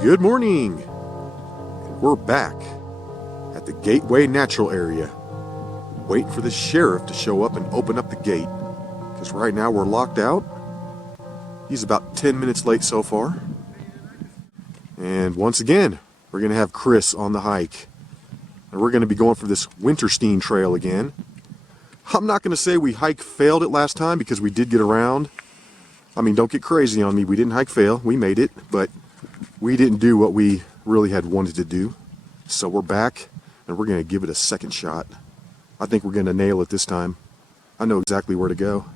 Good morning! We're back at the Gateway Natural Area, waiting for the sheriff to show up and open up the gate, because right now we're locked out. He's about 10 minutes late so far. And once again, we're going to have Chris on the hike. And we're going to be going for this Wintersteen Trail again. I'm not going to say we hike failed it last time, because we did get around. I mean, don't get crazy on me. We didn't hike fail. We made it, but we didn't do what we really had wanted to do. So we're back, and we're going to give it a second shot. I think we're going to nail it this time. I know exactly where to go.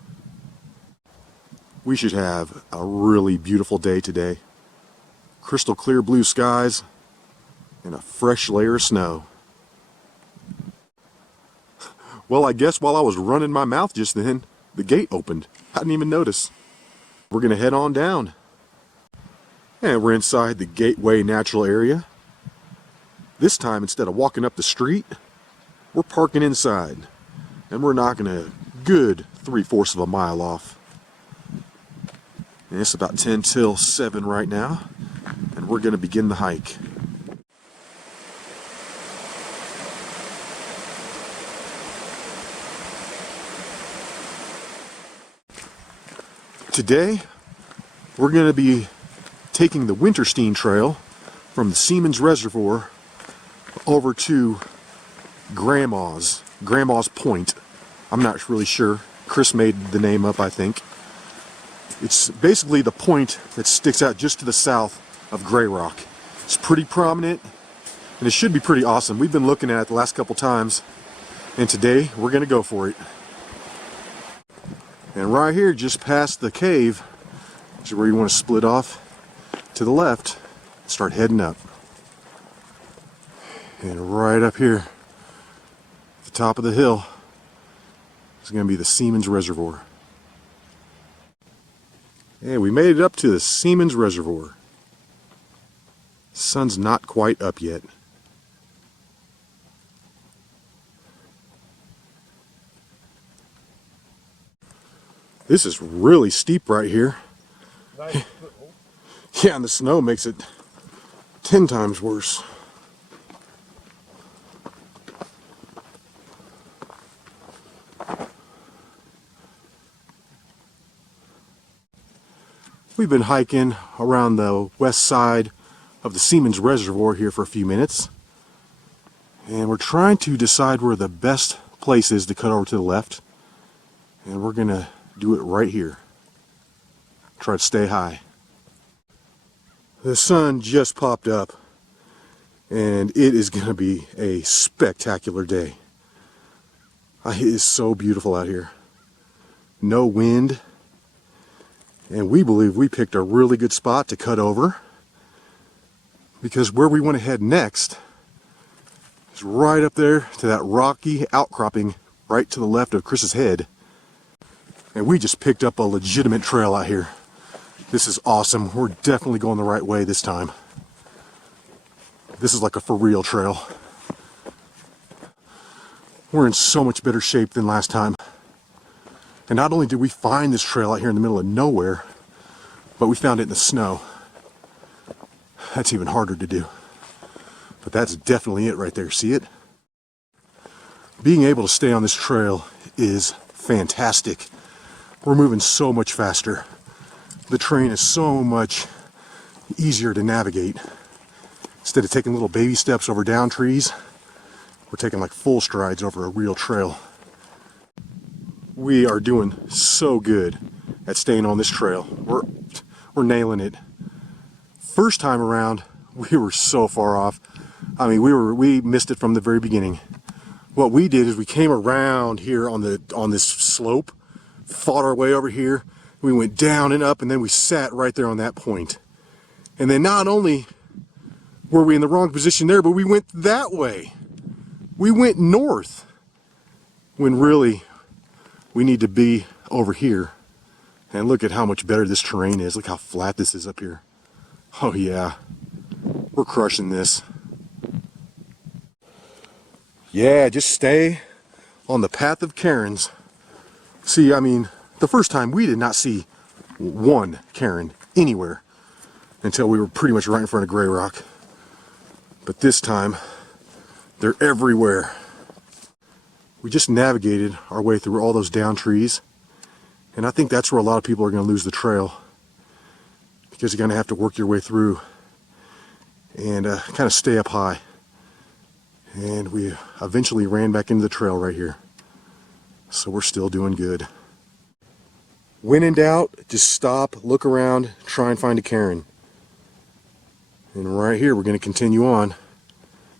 We should have a really beautiful day today. Crystal clear blue skies and a fresh layer of snow. Well, I guess while I was running my mouth just then, the gate opened. I didn't even notice. We're going to head on down. And we're inside the Gateway Natural Area. This time, instead of walking up the street, we're parking inside. And we're knocking a good 3/4 of a mile off. And it's about 10 till 7 right now. And we're going to begin the hike. Today, we're going to be taking the Wintersteen Trail from the Seaman Reservoir over to Grandma's Point. I'm not really sure. Chris made the name up, I think. It's basically the point that sticks out just to the south of Greyrock. It's pretty prominent, and it should be pretty awesome. We've been looking at it the last couple times, and today we're going to go for it. And right here, just past the cave, is where you want to split off to the left, start heading up. And right up here, at the top of the hill, is going to be the Seaman Reservoir. Yeah, we made it up to the Seaman Reservoir. Sun's not quite up yet. This is really steep right here. Yeah, and the snow makes it 10 times worse. We've been hiking around the west side of the Seaman Reservoir here for a few minutes. And we're trying to decide where the best place is to cut over to the left. And we're going to do it right here. Try to stay high. The sun just popped up, and it is going to be a spectacular day. It is so beautiful out here. No wind, and we believe we picked a really good spot to cut over, because where we want to head next is right up there to that rocky outcropping right to the left of Chris's head. And we just picked up a legitimate trail out here. This is awesome. We're definitely going the right way this time. This is like a for real trail. We're in so much better shape than last time. And not only did we find this trail out here in the middle of nowhere, but we found it in the snow. That's even harder to do. But that's definitely it right there. See it? Being able to stay on this trail is fantastic. We're moving so much faster. The terrain is so much easier to navigate. Instead of taking little baby steps over down trees, we're taking like full strides over a real trail. We are doing so good at staying on this trail. We're nailing it. First time around, we were so far off. I mean, we missed it from the very beginning. What we did is we came around here on this slope, fought our way over here, we went down and up, and then we sat right there on that point. And then not only were we in the wrong position there, but we went that way. We went north, when really we need to be over here. And look at how much better this terrain is. Look how flat this is up here. Oh yeah, we're crushing this. Yeah, just stay on the path of Karens. See, I mean, the first time we did not see one Karen anywhere. until we were pretty much right in front of Greyrock. But this time, they're everywhere. We just navigated our way through all those down trees, and I think that's where a lot of people are going to lose the trail, because you're going to have to work your way through and kind of stay up high. And we eventually ran back into the trail right here. So we're still doing good. When in doubt, just stop, look around, try and find a cairn. And right here, we're going to continue on.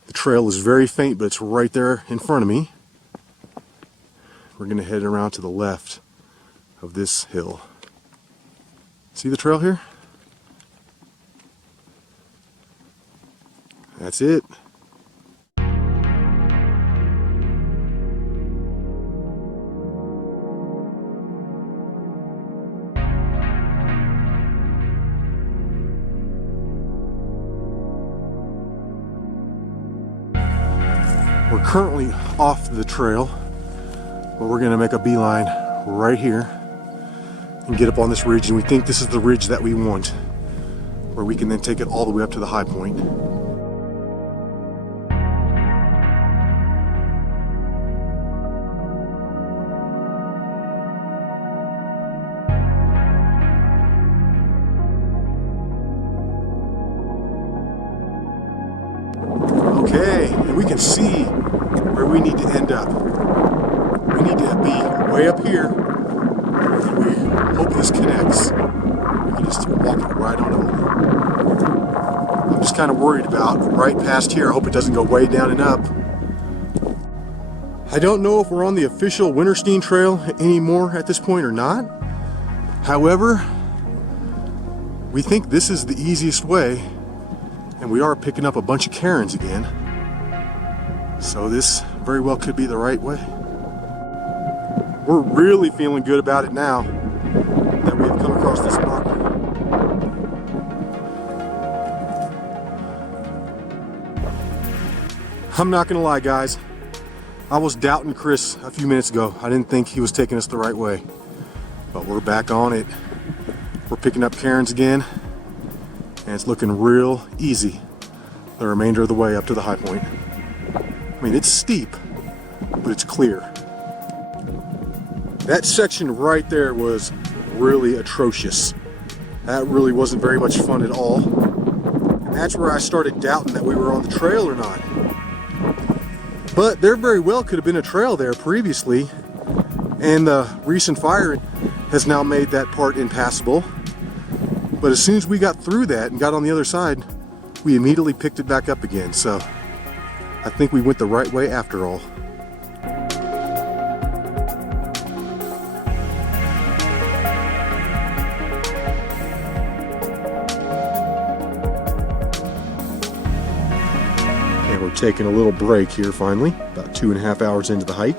The trail is very faint, but it's right there in front of me. We're going to head around to the left of this hill. See the trail here? That's it. We're currently off the trail, but we're going to make a beeline right here and get up on this ridge, and we think this is the ridge that we want, where we can then take it all the way up to the high point. Okay, and we can see where we need to end up. We need to be way up here, and we hope this connects. We can just walk it right on over. I'm just kind of worried about right past here. I hope it doesn't go way down and up. I don't know if we're on the official Wintersteen Trail anymore at this point or not. However, we think this is the easiest way, and we are picking up a bunch of cairns again. So this very well could be the right way. We're really feeling good about it now that we have come across this marker. I'm not gonna lie, guys. I was doubting Chris a few minutes ago. I didn't think he was taking us the right way. But we're back on it. We're picking up cairns again, and it's looking real easy the remainder of the way up to the high point. I mean, it's steep, but it's clear. That section right there was really atrocious. That really wasn't very much fun at all. And that's where I started doubting that we were on the trail or not. But there very well could have been a trail there previously, and the recent fire has now made that part impassable. But as soon as we got through that and got on the other side, we immediately picked it back up again. So I think we went the right way after all. And we're taking a little break here finally, about 2.5 hours into the hike.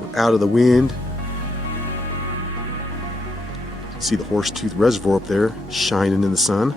We're out of the wind. See the Horsetooth Reservoir up there shining in the sun.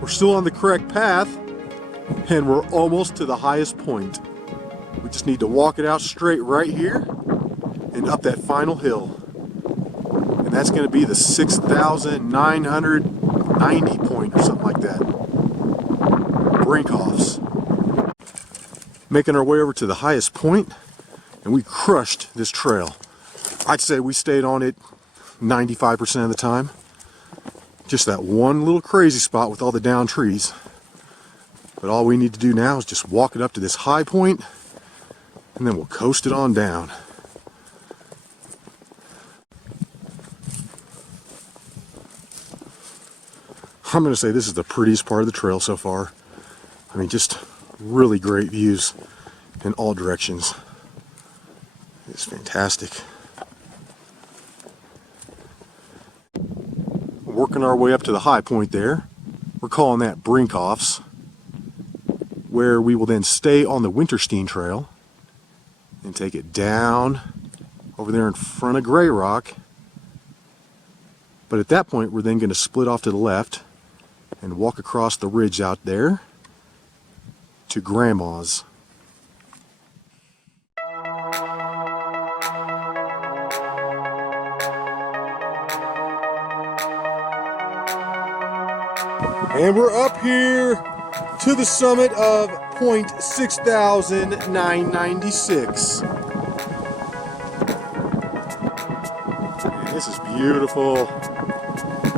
We're still on the correct path, and we're almost to the highest point. We just need to walk it out straight right here and up that final hill. And that's going to be the 6,990 point or something like that. Brinkoffs. Making our way over to the highest point, and we crushed this trail. I'd say we stayed on it 95% of the time. Just that one little crazy spot with all the down trees. But all we need to do now is just walk it up to this high point, and then we'll coast it on down. I'm going to say this is the prettiest part of the trail so far. I mean, just really great views in all directions. It's fantastic. Working our way up to the high point there. We're calling that Brink-offs, where we will then stay on the Wintersteen Trail and take it down over there in front of Greyrock. But at that point, we're then going to split off to the left and walk across the ridge out there to Grandma's. And we're up here to the summit of point 6,996. And this is beautiful.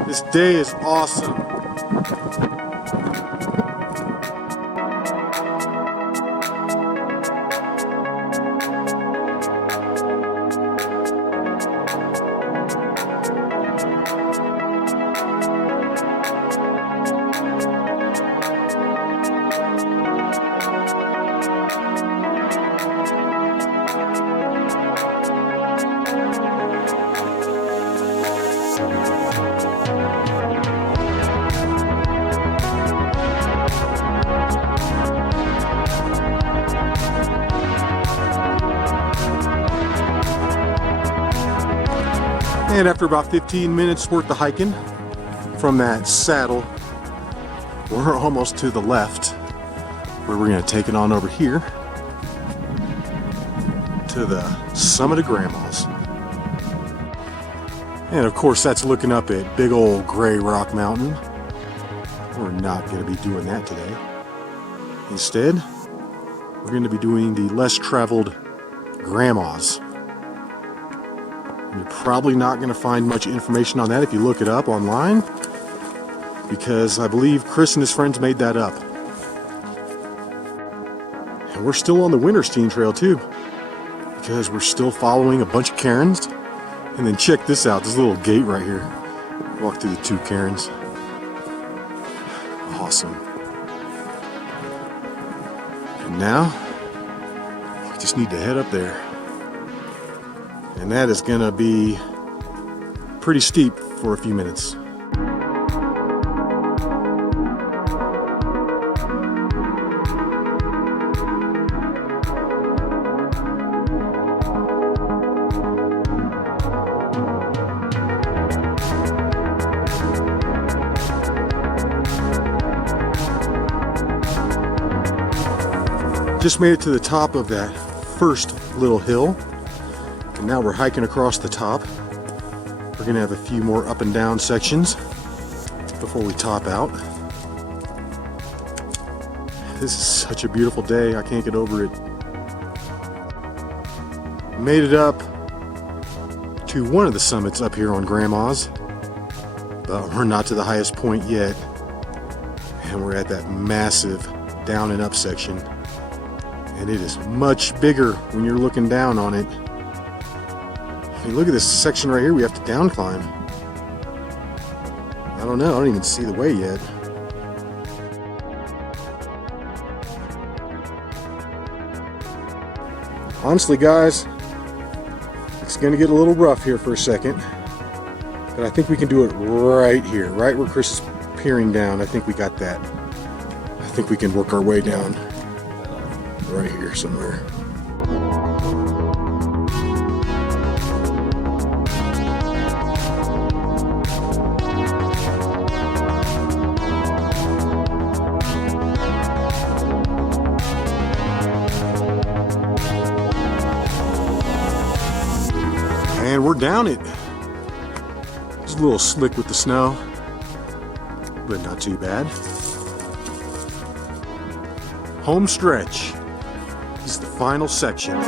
This day is awesome. And after about 15 minutes worth of hiking from that saddle, we're almost to the left, where we're going to take it on over here to the summit of Grandma's. And of course that's looking up at big old Greyrock Mountain. We're not going to be doing that today. Instead, we're going to be doing the less traveled Grandma's. You're probably not going to find much information on that if you look it up online, because I believe Chris and his friends made that up. And we're still on the Wintersteen Trail too, because we're still following a bunch of cairns. And then check this out, this little gate right here. Walk through the two cairns. Awesome. And now, we just need to head up there. And that is going to be pretty steep for a few minutes. Just made it to the top of that first little hill. And now we're hiking across the top. We're going to have a few more up and down sections before we top out. This is such a beautiful day. I can't get over it. Made it up to one of the summits up here on Grandma's, but we're not to the highest point yet. And we're at that massive down and up section. And it is much bigger when you're looking down on it. I mean, look at this section right here we have to down climb. I don't know, I don't even see the way yet. Honestly guys, it's gonna get a little rough here for a second, but I think we can do it right here, right where Chris is peering down. I think we got that. I think we can work our way down right here somewhere. And we're down it. It's a little slick with the snow, but not too bad. Home stretch. This is the final section.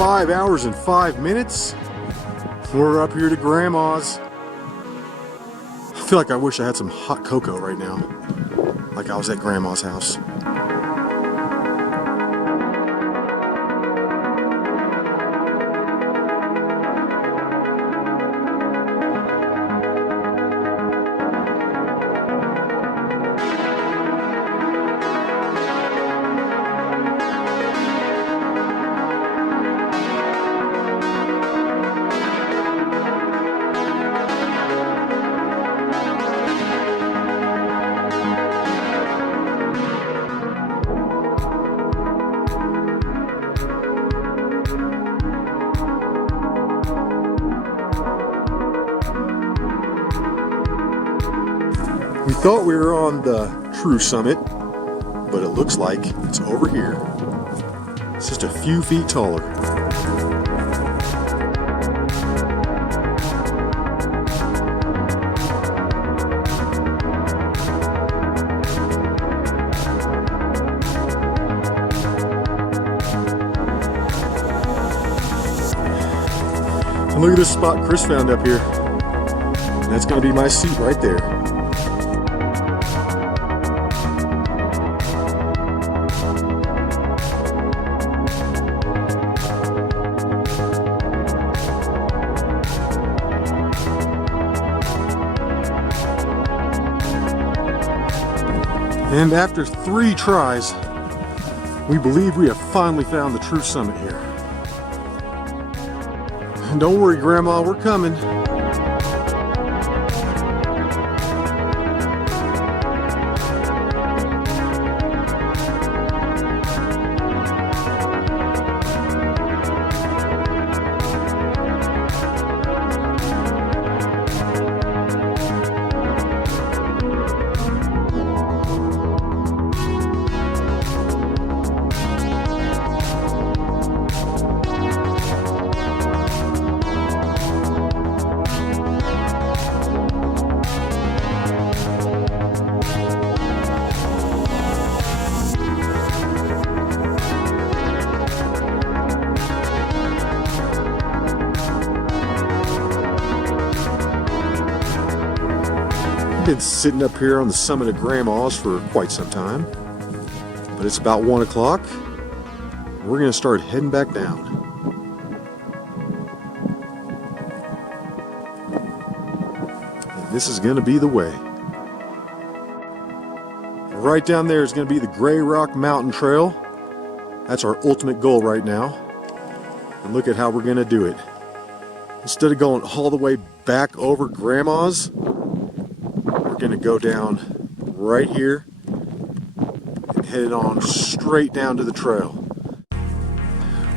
5 hours and 5 minutes. We're up here to Grandma's. feel like I wish I had some hot cocoa right now, like I was at Grandma's house. We thought we were on the true summit, but it looks like it's over here. It's just a few feet taller. And look at this spot Chris found up here. And that's going to be my seat right there. And after 3 tries, we believe we have finally found the true summit here. And don't worry, Grandma, we're coming. Been sitting up here on the summit of Grandma's for quite some time, but it's about 1 o'clock. We're going to start heading back down. And this is going to be the way. Right down there is going to be the Greyrock Mountain Trail. That's our ultimate goal right now. And look at how we're going to do it. Instead of going all the way back over Grandma's, going to go down right here and head on straight down to the trail.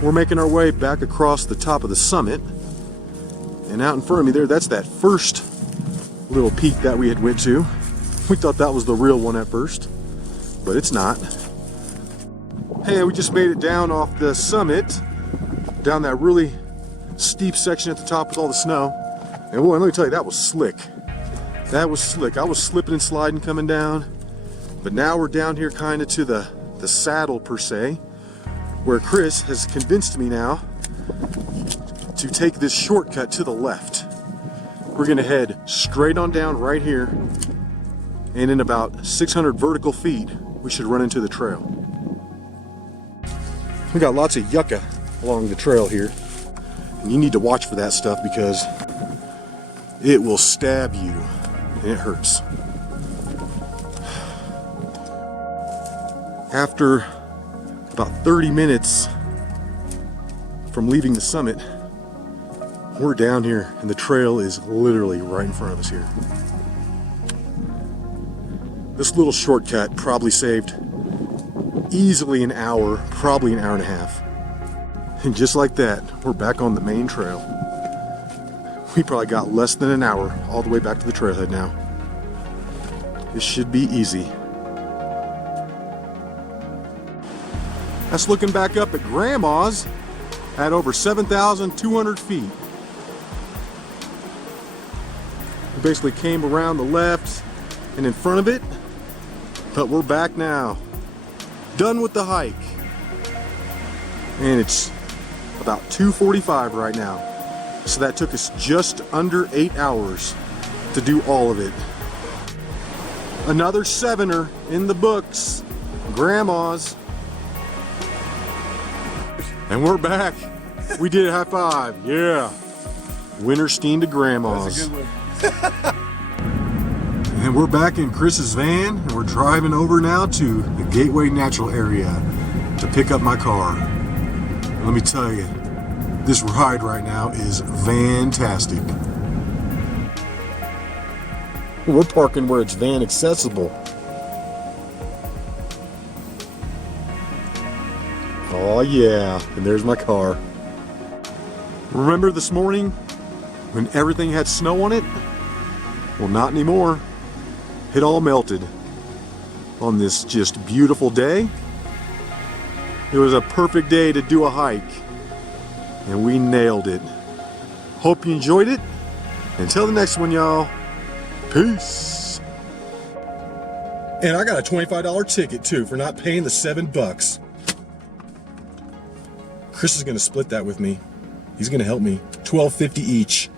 We're making our way back across the top of the summit, and out in front of me there, that's that first little peak that we had went to. We thought that was the real one at first, but it's not. Hey, we just made it down off the summit, down that really steep section at the top with all the snow, and boy, let me tell you, that was slick. That was slick. I was slipping and sliding coming down, but now we're down here kind of to the saddle per se, where Chris has convinced me now to take this shortcut to the left. We're going to head straight on down right here, and in about 600 vertical feet we should run into the trail. We got lots of yucca along the trail here, and you need to watch for that stuff because it will stab you. And it hurts. After about 30 minutes from leaving the summit, we're down here and the trail is literally right in front of us here. This little shortcut probably saved easily an hour, probably an hour and a half. And just like that, we're back on the main trail. We probably got less than an hour all the way back to the trailhead now. This should be easy. That's looking back up at Grandma's at over 7,200 feet. We basically came around the left and in front of it, but we're back now. Done with the hike. And it's about 2:45 right now. So that took us just under 8 hours to do all of it. Another 7er in the books. Grandma's. And we're back. We did a high five. Yeah. Wintersteen to Grandma's. That's a good one. And we're back in Chris's van, and we're driving over now to the Gateway Natural Area to pick up my car. And let me tell you, this ride right now is fantastic. We're parking where it's van accessible. Oh yeah, and there's my car. Remember this morning when everything had snow on it? Well, not anymore. It all melted on this just beautiful day. It was a perfect day to do a hike, and we nailed it. Hope you enjoyed it. Until the next one, y'all. Peace. And I got a $25 ticket too for not paying the $7. Chris is gonna split that with me. He's gonna help me. $12.50 each.